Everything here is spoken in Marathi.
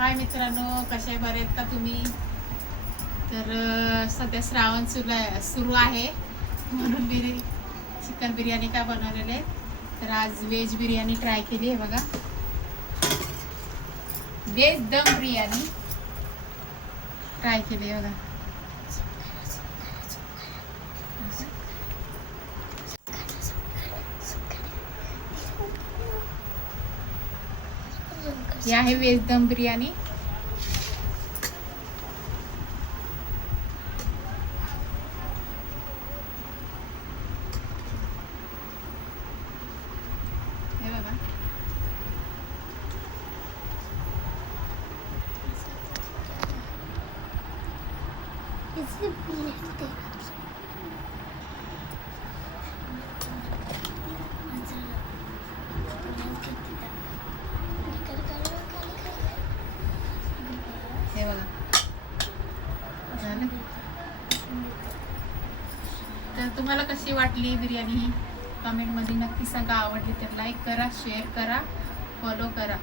हाय मित्रांनो, कसे बरे आहेत का तुम्ही? तर सध्या श्रावण सुरू आहे म्हणून चिकन बिर्याणी काय बनवलेले आहे. तर आज व्हेज बिर्याणी ट्राय केली आहे बघा. व्हेज दम बिर्याणी ट्राय केली आहे बघा. ही आहे व्हेज दम बिर्याणी. हे बघा, हे बघा झालं. तर तुम्हाला कशी वाटली बिर्याणी ही कमेंटमध्ये नक्की सांगा. आवडली तर लाईक करा, शेअर करा, फॉलो करा.